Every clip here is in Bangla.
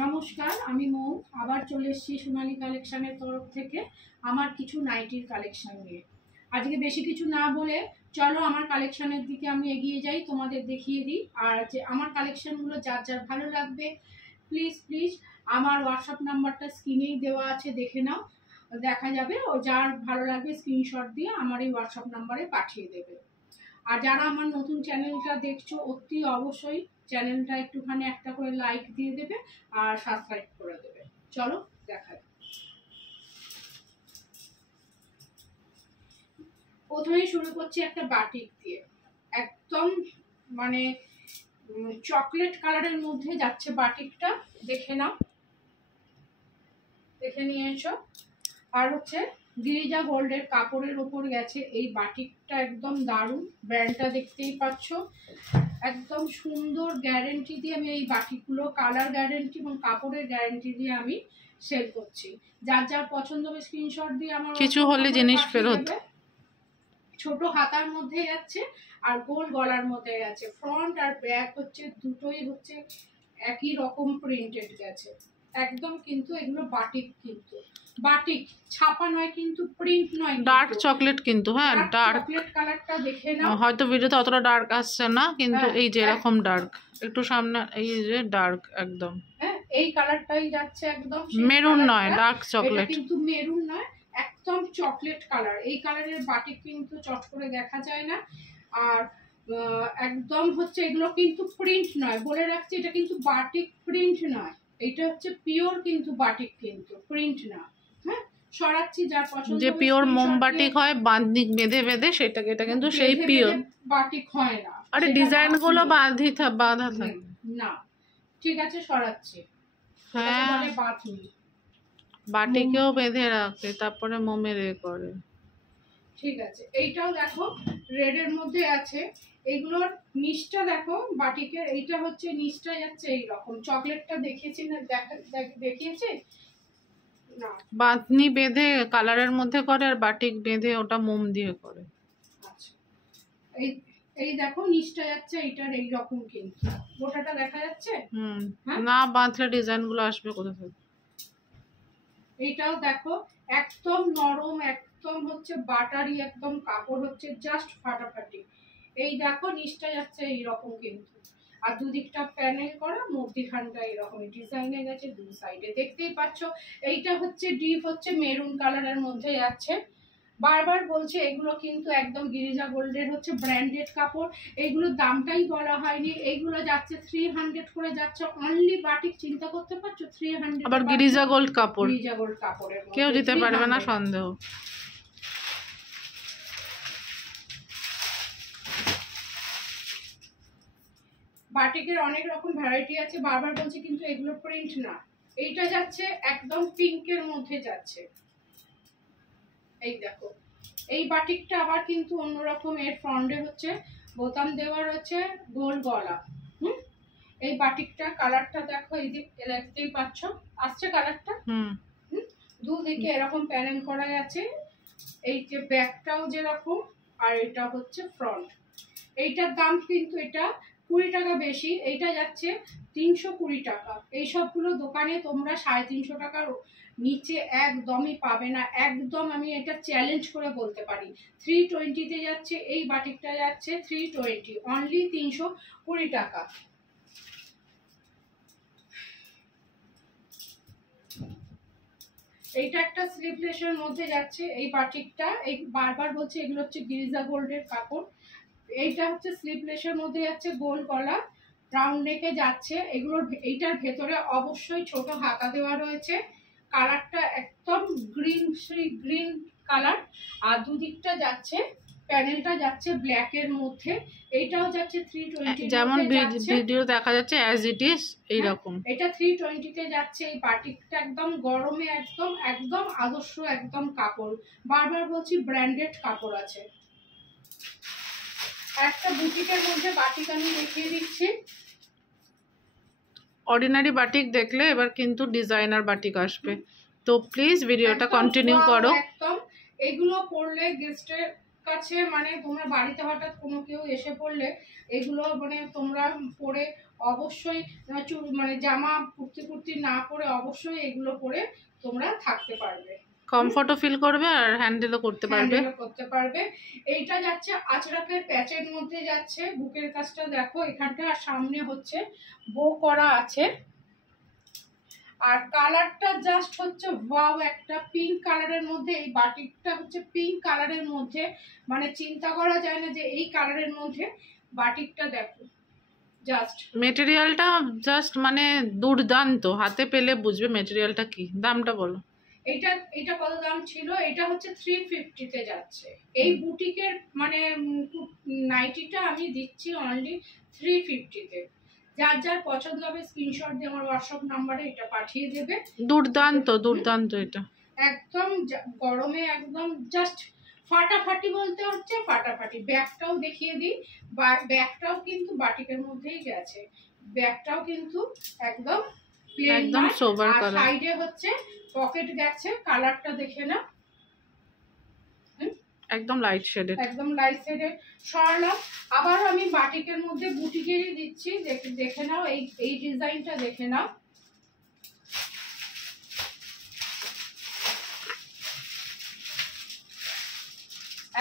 নমস্কার, আমি মৌ। আবার চলে এসেছি সোনালী কালেকশনের তরফ থেকে আমার কিছু নাইটির কালেকশন নিয়ে। আজকে বেশি কিছু না বলে চলো আমার কালেকশনের দিকে আমি এগিয়ে যাই, তোমাদের দেখিয়ে দিই। আর যে আমার কালেকশনগুলো যার যার ভালো লাগবে প্লিজ প্লিজ আমার হোয়াটসঅ্যাপ নাম্বারটা স্ক্রিনেই দেওয়া আছে, দেখে নাও, দেখা যাবে। ও যার ভালো লাগবে স্ক্রিনশট দিয়ে আমার এই হোয়াটসঅ্যাপ নাম্বারে পাঠিয়ে দেবে। আর যারা আমার নতুন চ্যানেলটা দেখছো অতি অবশ্যই চ্যানেলটা একটুখানি একটা করে লাইক দিয়ে দেবে আর সাবস্ক্রাইব করে দেবে। চলো দেখা যাক। প্রথমেই শুরু করছি একটা বাটিক দিয়ে। একদম মানে চকলেট কালারের মধ্যে যাচ্ছে বাটিকটা, দেখে নাও, দেখে নিয়েছো। আর হচ্ছে গিরিজা গোল্ডের কাপড়ের ওপর গেছে এই বাটিকটা, একদম দারুণ। ব্র্যান্ডটা দেখতেই পাচ্ছ, একদম সুন্দর গ্যারেন্টি দিয়ে আমি এই বাটিকগুলো কালার গ্যারেন্টি এবং কাপড়ের গ্যারেন্টি দিয়ে আমি সেল করছি। যার যার পছন্দ হবে স্ক্রিনশট দিয়ে আমার কিছু হলে জিনিস ফেরত। ছোট হাতার মধ্যে যাচ্ছে আর গোল গলার মধ্যে গেছে। ফ্রন্ট আর ব্যাক হচ্ছে দুটোই হচ্ছে একই রকম প্রিন্টেড গেছে একদম। কিন্তু এগুলো বাটিক, কিন্তু বাটিক ছাপা নয়, কিন্তু প্রিন্ট নয়, ডার্ক চকলেট কিন্তু। হ্যাঁ, ডার্ক চকলেট কালারটা দেখে নাও। হয়তো ভিডিওতে অতটা ডার্ক আসছে না, কিন্তু এই যে এরকম ডার্ক, একটু সামনে এই যে ডার্ক একদম। হ্যাঁ, এই কালারটাই যাচ্ছে একদম মেরুন নয়, ডার্ক চকলেট, কিন্তু মেরুন নয়, একদম চকলেট কালার। এই কালারের বাটিক কিন্তু চট করে দেখা যায় না। আর একদম হচ্ছে এগুলো কিন্তু প্রিন্ট নয়, বলে রাখছি, এটা কিন্তু বাটিক প্রিন্ট নয়, এটা হচ্ছে পিওর কিন্তু বাটিক, কিন্তু প্রিন্ট না। হ্যাঁ, সরাচ্ছি, যার পছন্দ যে পিওর মোমবাটিক হয় বাঁধনি বেঁধে বেঁধে, সেটাকে এটা কিন্তু সেই পিওর বাটিক হয় না। আরে ডিজাইন গুলো বাঁধা থাকে না, ঠিক আছে, সরাচ্ছি। হ্যাঁ, বাঁধনি বাটিকেও বেঁধে রাখে, তারপরে মোমের এ করে। ঠিক আছে, এইটাও দেখো রেডের মধ্যে আছে। এগুলোর নিচটা দেখো বাটিকের, এইটা হচ্ছে নিচটা যাচ্ছে এইরকম। চকলেটটা দেখিয়েছি না, দেখিয়েছি না? বাঁধনি বেঁধে কালারের মধ্যে করে, আর বাটিক বেঁধে ওটা মোম দিয়ে করে। আচ্ছা, এই দেখো নিচটা যাচ্ছে এইটার এইরকম, কিন্তু গোটাটা দেখা যাচ্ছে। না বাঁধলে ডিজাইন গুলো আসবে কোথা থেকে? এইটাও দেখো একদম নরম, একদম হচ্ছে বাটারি, একদম কাপড় হচ্ছে জাস্ট ফাটাফাটি। এই দেখো নিচটা যাচ্ছে এইরকম কিন্তু, আর দুদিকটা প্যানেল করা, মধ্যিখানটা এরকম ডিজাইনে গেছে দু সাইডে, দেখতেই পাচ্ছ। এইটা হচ্ছে ডিপ হচ্ছে মেরুন কালারের মধ্যে যাচ্ছে। বারবার বলছে এগুলো কিন্তু একদম গিরিজা গোল্ডের হচ্ছে ব্র্যান্ডেড কাপড়। এইগুলোর দামটাই বলা হয়নি। এইগুলো যাচ্ছে 300 করে যাচ্ছে অনলি বাটিক। চিন্তা করতে পারছো 300? আবার গিরিজা গোল্ড কাপড়, গিরিজা গোল্ড কাপড়ের কেউ দিতে পারবে না সন্দেহ। বাটিকের অনেক রকম ভ্যারাইটি আছে, বারবার বলছে, কিন্তু এগুলো প্রিন্ট না। এইটা যাচ্ছে একদম পিঙ্কের মধ্যে যাচ্ছে। এই দেখো এই বাটিকটা আবার কিন্তু অন্যরকম। এর ফ্রন্টে হচ্ছে বোতাম দেওয়া রয়েছে, গোল গলা। এই বাটিকটা কালারটা দেখো, এই দিক দেখতেই পাচ্ছ, আসছে কালারটা। দুদিকে এরকম প্যানেল করা আছে। এই যে ব্যাকটাও যেরকম, আর এটা হচ্ছে ফ্রন্ট। এইটার দাম কিন্তু এটা 20 টাকা বেশি, এইটা যাচ্ছে 320 টাকা। এই সবগুলো দোকানে তোমরা 350 টাকার নিচে একদমই পাবে না, একদম। আমি এটা চ্যালেঞ্জ করে বলতে পারি। 320-তে যাচ্ছে এই বাটিকটা, যাচ্ছে 320, অনলি 320 টাকা। এইটা একটা স্লিভলেসের মধ্যে যাচ্ছে এই বাটিকটা। এই বারবার বলছে এগুলো হচ্ছে গিরিজা গোল্ডের কাপড়। এইটা হচ্ছে স্লিভলেসের মধ্যে যাচ্ছে, গোল গলা, রাউন্ড নেকে যাচ্ছে। এগুলোর এইটার ভেতরে অবশ্যই ছোট হাতা দেওয়া রয়েছে। কালারটা একদম গ্রিন কালার, আর দুদিকটা যাচ্ছে প্যানেলটা যাচ্ছে ব্ল্যাকের মধ্যে। এইটাও যাচ্ছে 320, যেমন ভিডিও দেখা যাচ্ছে অ্যাজ ইট ইজ এইরকম। এটা 320-তে যাচ্ছে। এই বাটিকটা একদম গরমে একদম একদম আদর্শ একদম কাপড়। বারবার বলছি ব্র্যান্ডেড কাপড় আছে। একটা বুটিকের মধ্যে বাটিক আমি দেখিয়ে দিচ্ছি। অর্ডিনারি বাটিক দেখলে এবার কিন্তু ডিজাইনার বাটিক আসবে, তো প্লিজ ভিডিওটা কন্টিনিউ করো। একদম এগুলো পরলে গেস্টের কাছে মানে তোমরা বাড়িতে হঠাৎ কোনো কেউ এসে পড়লে এগুলো মানে তোমরা পরে অবশ্যই মানে জামা কুর্তি না পরে অবশ্যই এগুলো পরে তোমরা থাকতে পারবে, কমফর্টও ফিল করবে আর হ্যান্ডেলও করতে পারবে। এইটা যাচ্ছে আঁচড়াকের প্যাচের মধ্যে যাচ্ছে, বুকের কাজটা দেখো এখানটা, আর সামনে হচ্ছে বো করা আছে। আর কালারটা জাস্ট হচ্ছে ওয়াও, একটা পিঙ্ক কালারের মধ্যে, এই বাটিকটা হচ্ছে পিঙ্ক কালারের মধ্যে, মানে চিন্তা করা যায় না যে এই কালারের মধ্যে বাটিকটা দেখো। জাস্ট মেটেরিয়ালটা জাস্ট মানে দুর্দান্ত, হাতে পেলে বুঝবে মেটেরিয়ালটা কি। দামটা বলো। এটা কত দাম ছিল? এটা হচ্ছে 350 তে যাচ্ছে। এই বুটিকের মানে নাইটিটা আমি দিচ্ছি অনলি 350 তে। যার যার পছন্দ হবে স্ক্রিনশট দিয়ে আমার হোয়াটসঅ্যাপ নাম্বারে এটা পাঠিয়ে দেবে। দুর্দান্ত এটা একদম গরমে একদম জাস্ট ফাটাফাটি, বলতে হচ্ছে ফাটাফাটি। ব্যাগটাও দেখিয়ে দিই, ব্যাগটাও কিন্তু বাটিকের মধ্যেই গেছে, ব্যাগটাও কিন্তু একদম প্লেন, একদম সোবার কালার, সাইডে হচ্ছে পকেট গেছে। কালারটা দেখে না, একদম লাইট শেডেড, একদম লাইট শেডেড। সরালাম, আবার আমি বাটিকের মধ্যে বুটিকেরই দিচ্ছি, দেখে নাও এই ডিজাইনটা দেখে নাও।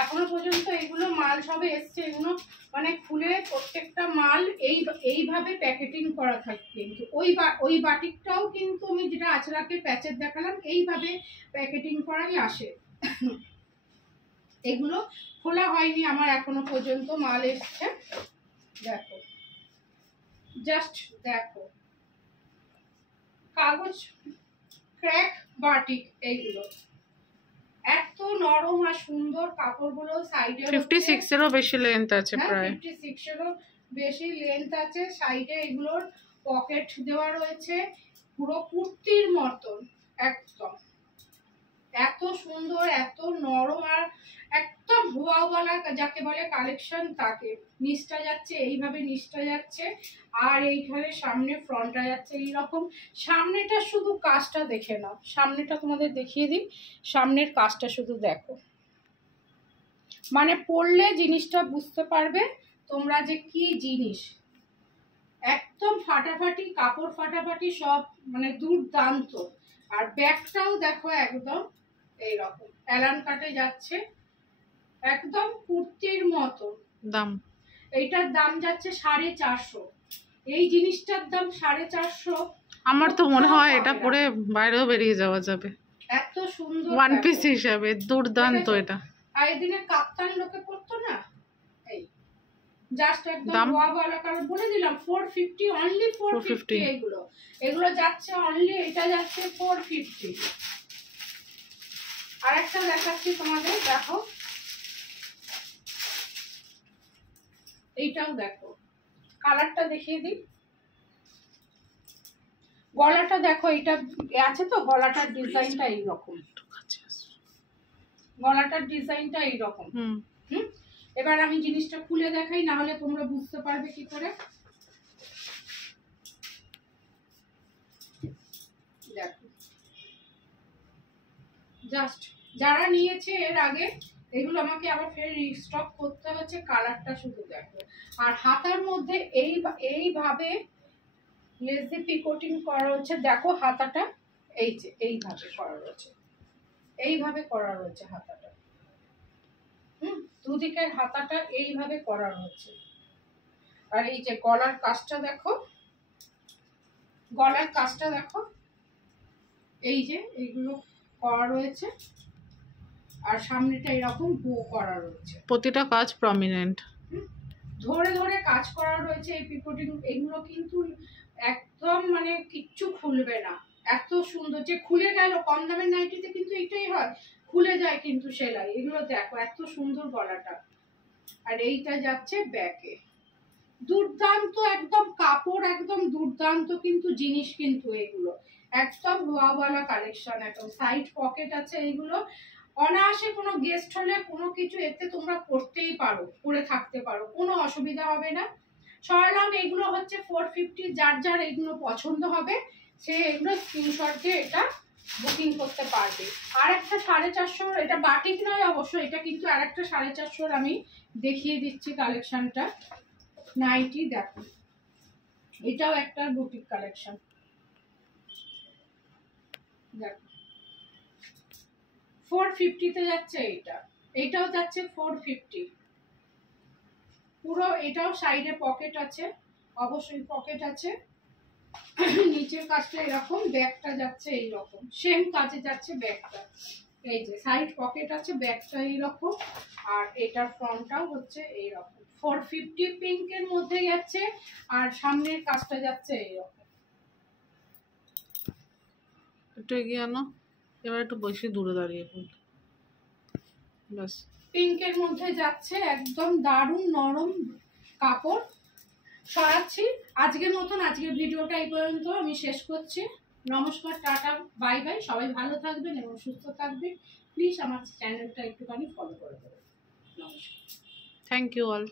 এখনো পর্যন্ত এগুলো মাল সবে এসছে, এগুলো মানে খুলে প্রত্যেকটা মাল এইভাবে প্যাকেটিং করা থাকে। কিন্তু ওই বাটিকটাও কিন্তু আমি যেটা আঁচড়াকে প্যাচের দেখালাম এইভাবে প্যাকেটিং করাই আসে। এগুলো খোলা হয়নি আমার এখনো পর্যন্ত, মাল এসছে। দেখো জাস্ট দেখো, কাগজ ক্র্যাক বাটিক, এইগুলো এত নরম আর সুন্দর কাপড়গুলো। সাইডে 56 এরও বেশি লেন্থ আছে, প্রায় 56 এরও বেশি লেন্থ আছে। সাইডে এগুলোর পকেট দেওয়া রয়েছে, পুরো কুর্তির মতন একদম। এত সুন্দর, এত নরম, আর একদম ভুয়াওয়ালা যাকে বলে কালেকশন, তাকে নিচটা যাচ্ছে এইভাবে, নিচটা যাচ্ছে, আর এইখানে সামনে ফ্রন্টটা যাচ্ছে এইরকম। সামনেটা শুধু কাজটা দেখে নাও, সামনেটা তোমাদের দেখিয়ে দিই, সামনের কাজটা শুধু দেখো, মানে পরলে জিনিসটা বুঝতে পারবে তোমরা যে কি জিনিস। একদম ফাটাফাটি কাপড়, ফাটাফাটি সব, মানে দুর্দান্ত। আর ব্যাগটাও দেখো একদম এইরকম অ্যালান কাটে যাচ্ছে, একদম কুর্তির মতো। দাম এইটার দাম যাচ্ছে 450। এই জিনিসটার দাম 450। আমার তো মনে হয় এটা পরে বাইরেও বেরিয়ে যাওয়া যাবে, এত সুন্দর ওয়ান পিস হিসাবে দুর্দান্ত এটা। আর এদিনে কাপ্তান লোকে পড়তো না, এই জাস্ট একদম ওয়াওয়ালা কালার। বলে দিলাম 450, অনলি 450। এগুলো যাচ্ছে অনলি, এটা যাচ্ছে 450। আরেকটা দেখাচ্ছি তোমাদের, দেখো এইটাও দেখো, কালারটা দেখিয়ে দিই। গলাটা দেখো, এটা আছে তো, গলাটার ডিজাইনটা এইরকম, গলাটার ডিজাইনটা এইরকম। এবার আমি জিনিসটা খুলে দেখাই, না হলে তোমরা বুঝতে পারবে কি করে। দেখো জাস্ট, যারা নিয়েছে এর আগে, এগুলো আমাকে আবার ফের রিস্টক করতে হচ্ছে। কালারটা শুধু দেখো, আর হাতার মধ্যে এইভাবে লেসি পিকোটিং করা হচ্ছে। দেখো হাতাটা এই যে এইভাবে করা রয়েছে, এইভাবে করা রয়েছে হাতাটা। দুদিকের হাতাটা এইভাবে করা রয়েছে। আর এই যে গলার কাজটা দেখো, গলার কাজটা দেখো, এই যে এইগুলো করা রয়েছে, আর সামনেটা এরকম বো করা রয়েছে। প্রতিটা কাজ প্রমিনেন্ট, ধরে ধরে কাজ করা রয়েছে। এই পিকোটিং এগুলো কিন্তু একদম মানে কিচ্ছু খুলবে না, এত সুন্দর। যে খুলে গেল, কম দামের নাইটিতে কিন্তু এটাই হয়, খুলে যায় কিন্তু সেলাই। এগুলো দেখো এত সুন্দর গলাটা, আর এইটা যাচ্ছে ব্যাকে। দুর্দান্ত একদম কাপড়, একদম দুর্দান্ত কিন্তু জিনিস, কিন্তু এগুলো একদম ওয়াওয়ালা কালেকশন। একদম সাইড পকেট আছে, এইগুলো অনায়াসে কোনো গেস্ট হলে কোনো কিছু এতে তোমরা করতেই পারো, করে থাকতে পারো, কোনো অসুবিধা হবে না। সরলাম এগুলো হচ্ছে 450। যার যার এগুলো পছন্দ হবে সে এগুলো স্ক্রিনশট দিয়ে এটা বুকিং করতে পারবে। আর একটা 450, এটা বাটিক নয় অবশ্য, এটা কিন্তু আর একটা 450 আমি দেখিয়ে দিচ্ছি কালেকশনটা। নাইটি দেখো, এটাও একটা বুটিক কালেকশন দেখো, 450 তে যাচ্ছে। এটাও যাচ্ছে 450 পুরো। এটাও সাইডে পকেট আছে, অবশ্যই পকেট আছে। নিচের কাজটা এরকম, ব্যাগটা যাচ্ছে এইরকম, সেম কাজে যাচ্ছে ব্যাগটা। এই যে সাইড পকেট আছে, ব্যাগটা এইরকম, আর এটার ফ্রন্টটাও হচ্ছে এইরকম। 450 পিঙ্কের মধ্যে যাচ্ছে, আর সামনের কাজটা যাচ্ছে এইরকম। একটু এগিয়ে আনো, এবার একটু বেশি দূরে দাঁড়িয়ে পড়, ব্যাস। পিঙ্কের মধ্যে যাচ্ছে, একদম দারুণ নরম কাপড়। সরাচ্ছি। আজকের মতন আজকের ভিডিওটা এই পর্যন্ত আমি শেষ করছি। নমস্কার, টাটা, বাই বাই। সবাই ভালো থাকবেন এবং সুস্থ থাকবেন। প্লিজ আমার চ্যানেলটা একটুখানি ফলো করে দেবেন। নমস্কার। Thank you all.